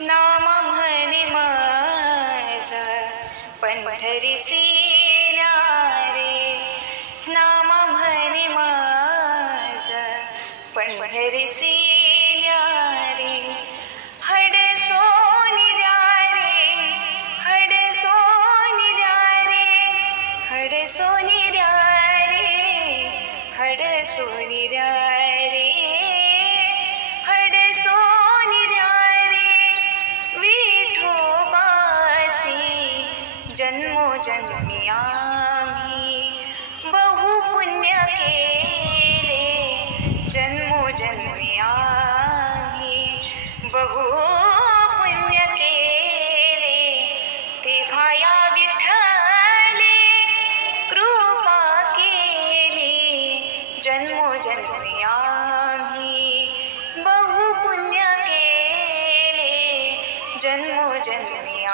नाम म्हणे माझा पंढरीसी रे, नाम म्हणे माझा पंढरीसी रे, हडसोनी रे, हडसोनी रे, हडसोनी रे, हडसोनी रे, हडसोनी रे, विठोबासी जन्मोजन्मी आम्ही बहु पुण्य केले, जन्मोजन्मी आम्ही बहु पुण्य केले, तेव्हा या विठ्ठले कृपा केली, जन्मोजन्मी आम्ही बहु पुण्य केले, जन्मोजन्मी